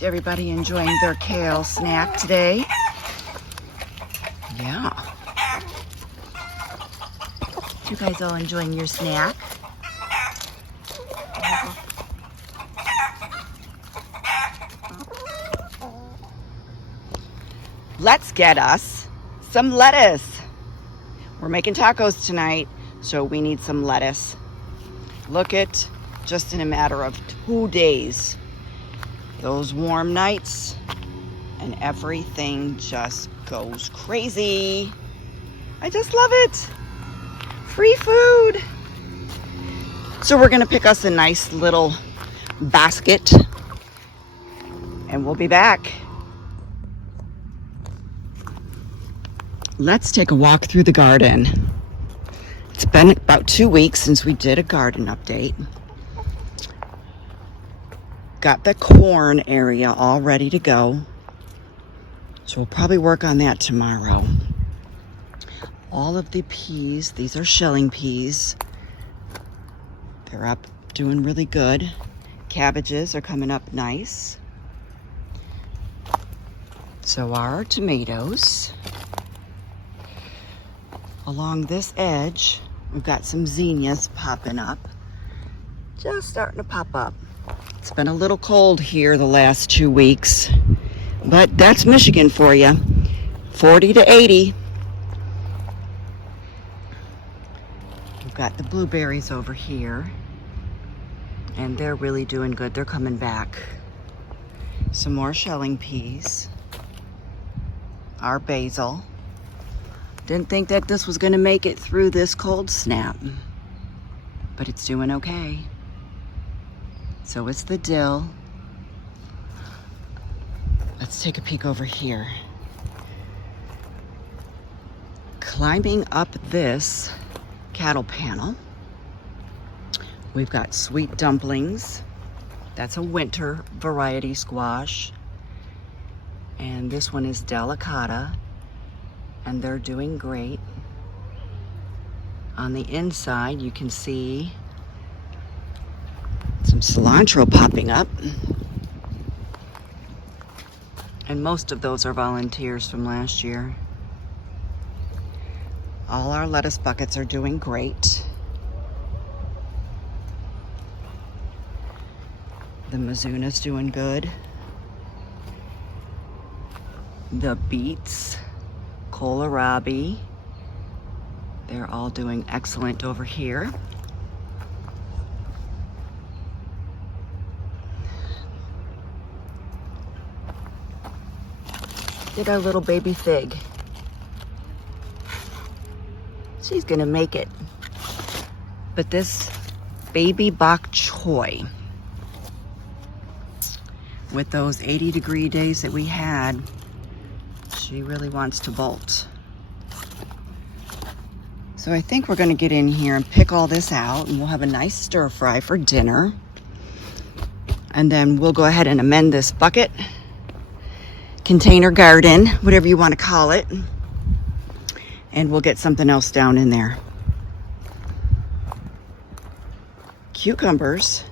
Everybody enjoying their kale snack today? Yeah. You guys all enjoying your snack? Let's get us some lettuce. We're making tacos tonight, so we need some lettuce. Look at, just in a matter of 2 days, those warm nights, and everything just goes crazy. I just love it. Free food. So we're gonna pick us a nice little basket, and we'll be back. Let's take a walk through the garden. It's been about 2 weeks since we did a garden update. Got the corn area all ready to go. So we'll probably work on that tomorrow. All of the peas, these are shelling peas. They're up doing really good. Cabbages are coming up nice. So are our tomatoes. Along this edge, we've got some zinnias popping up. Just starting to pop up. It's been a little cold here the last 2 weeks, but that's Michigan for you. 40 to 80. We've got the blueberries over here, and they're really doing good. They're coming back. Some more shelling peas. Our basil. Didn't think that this was gonna make it through this cold snap, but it's doing okay. So is the dill. Let's take a peek over here. Climbing up this cattle panel, we've got sweet dumplings. That's a winter variety squash. And this one is delicata, and they're doing great. On the inside, you can see some cilantro popping up. And most of those are volunteers from last year. All our lettuce buckets are doing great. The Mizuna's doing good. The beets, kohlrabi, they're all doing excellent over here. Did our little baby fig. She's gonna make it. But this baby bok choy, with those 80-degree days that we had, she really wants to bolt. So I think we're gonna get in here and pick all this out, and we'll have a nice stir fry for dinner. And then we'll go ahead and amend this bucket, container garden, whatever you want to call it, and we'll get something else down in there. Cucumbers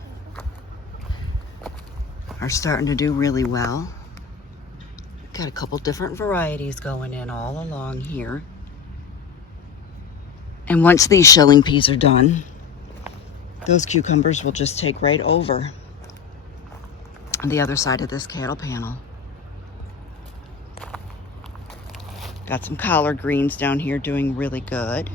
are starting to do really well. Got a couple different varieties going in all along here. And once these shelling peas are done, those cucumbers will just take right over on the other side of this cattle panel. Got some collard greens down here doing really good.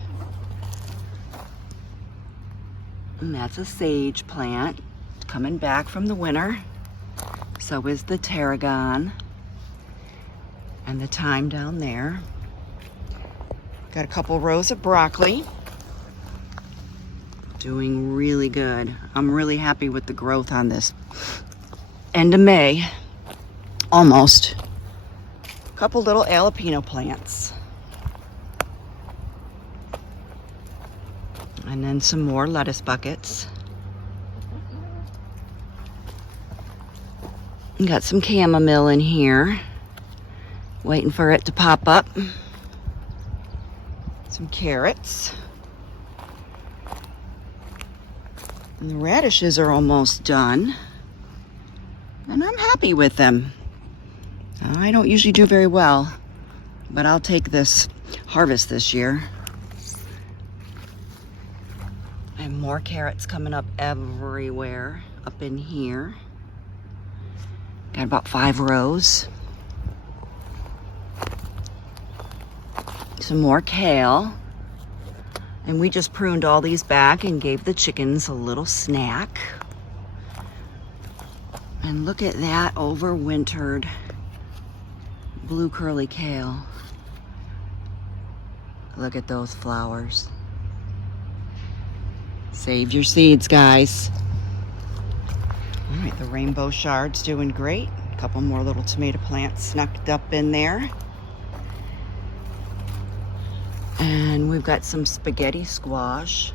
And that's a sage plant coming back from the winter. So is the tarragon and the thyme down there. Got a couple rows of broccoli. Doing really good. I'm really happy with the growth on this. End of May, almost. Couple little jalapeno plants. And then some more lettuce buckets. Got some chamomile in here, waiting for it to pop up. Some carrots. And the radishes are almost done. And I'm happy with them. I don't usually do very well, but I'll take this harvest this year. I have more carrots coming up everywhere up in here. Got about 5 rows. Some more kale. And we just pruned all these back and gave the chickens a little snack. And look at that overwintered blue curly kale. Look at those flowers. Save your seeds, guys. All right, the rainbow shard's doing great. A couple more little tomato plants snuck up in there. And we've got some spaghetti squash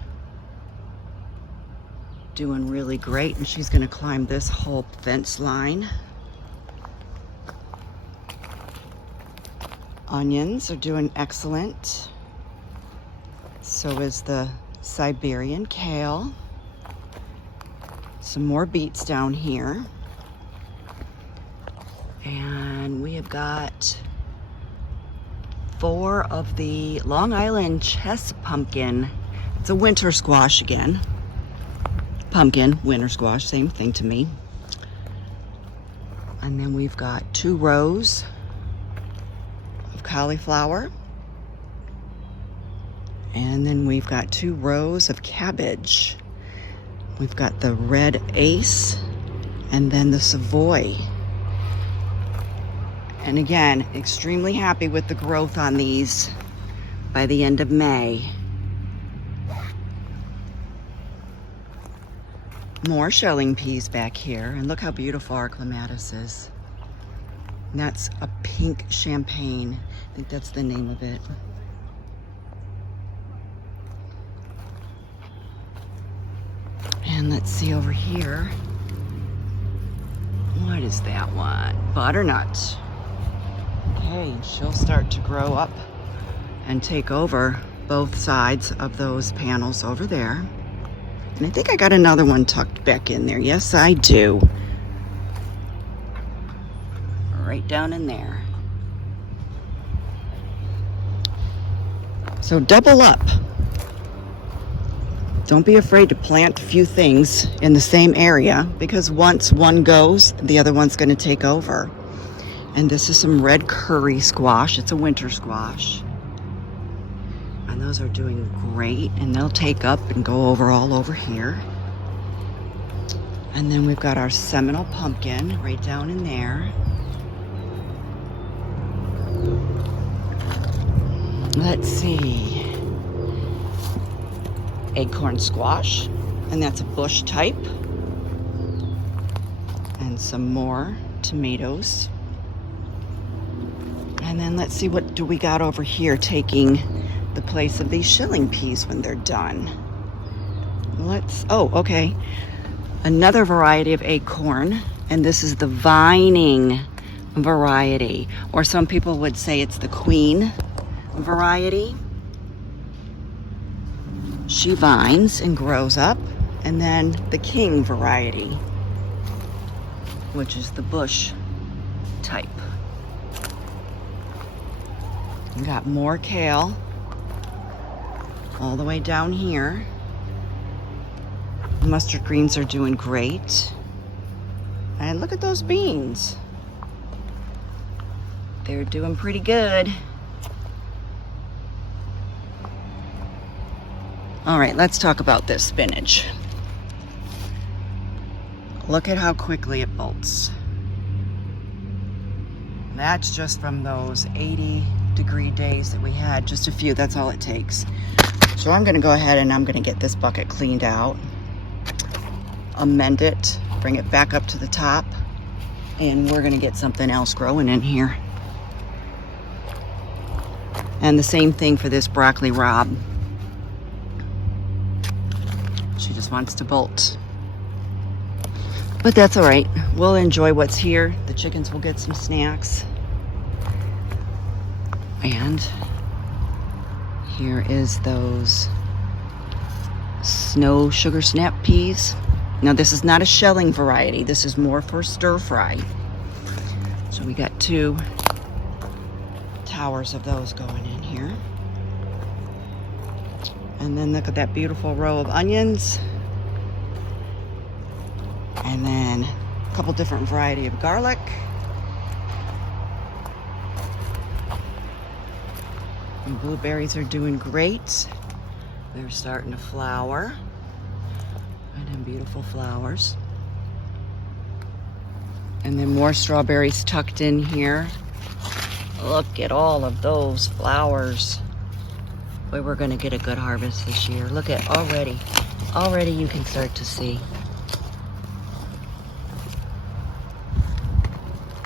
doing really great, and she's gonna climb this whole fence line. Onions are doing excellent. So is the Siberian kale. Some more beets down here. And we have got 4 of the Long Island chess pumpkin. It's a winter squash again. Pumpkin, winter squash, same thing to me. And then we've got 2 rows of cauliflower. And then we've got 2 rows of cabbage. We've got the red ace and then the Savoy. And again, extremely happy with the growth on these by the end of May. More shelling peas back here, and look how beautiful our clematis is. And that's a pink champagne. I think that's the name of it. And let's see over here. What is that one? Butternut. Okay, she'll start to grow up and take over both sides of those panels over there. And I think I got another one tucked back in there. Yes, I do. Right down in there. So double up. Don't be afraid to plant a few things in the same area, because once one goes, the other one's going to take over. And this is some red curry squash. It's a winter squash. And those are doing great, and they'll take up and go over all over here. And then we've got our Seminole pumpkin right down in there. Let's see. Acorn squash, and that's a bush type. And some more tomatoes. And then let's see, what do we got over here taking the place of these shilling peas when they're done. Oh, okay. Another variety of acorn, and this is the vining variety, or some people would say it's the queen variety. She vines and grows up. And then the king variety, which is the bush type. We got more kale all the way down here. Mustard greens are doing great. And look at those beans. They're doing pretty good. All right, let's talk about this spinach. Look at how quickly it bolts. That's just from those 80-degree days that we had, just a few, that's all it takes. So I'm gonna go ahead and I'm gonna get this bucket cleaned out, amend it, bring it back up to the top, and we're gonna get something else growing in here. And the same thing for this broccoli rabe. She just wants to bolt. But that's all right. We'll enjoy what's here. The chickens will get some snacks. And here is those snow sugar snap peas. Now this is not a shelling variety. This is more for stir fry. So we got 2 towers of those going in here. And then look at that beautiful row of onions. And then a couple different variety of garlic. And blueberries are doing great. They're starting to flower. And then beautiful flowers. And then more strawberries tucked in here. Look at all of those flowers. Boy, we're gonna get a good harvest this year. Look at already you can start to see.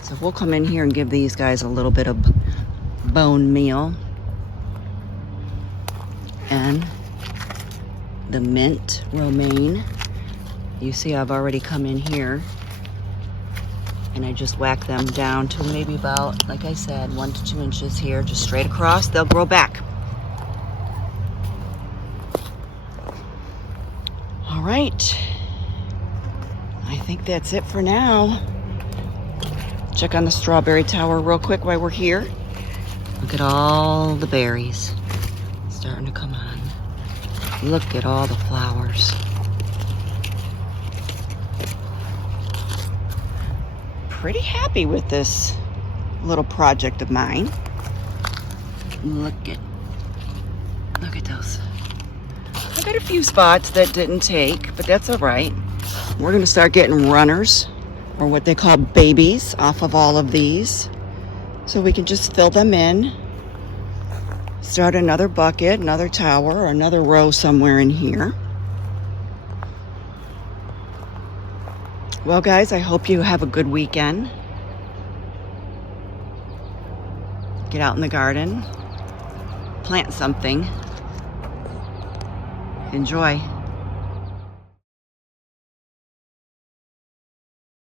So we'll come in here and give these guys a little bit of bone meal. And the mint romaine. You see I've already come in here and I just whack them down to maybe about, like I said, 1 to 2 inches here, just straight across. They'll grow back. All right, I think that's it for now. Check on the strawberry tower real quick while we're here. Look at all the berries starting to come on. Look at all the flowers. Pretty happy with this little project of mine. Look at those. I got a few spots that didn't take, but that's all right. We're gonna start getting runners, or what they call babies, off of all of these. So we can just fill them in. Start another bucket, another tower, or another row somewhere in here. Well, guys, I hope you have a good weekend. Get out in the garden, plant something. Enjoy.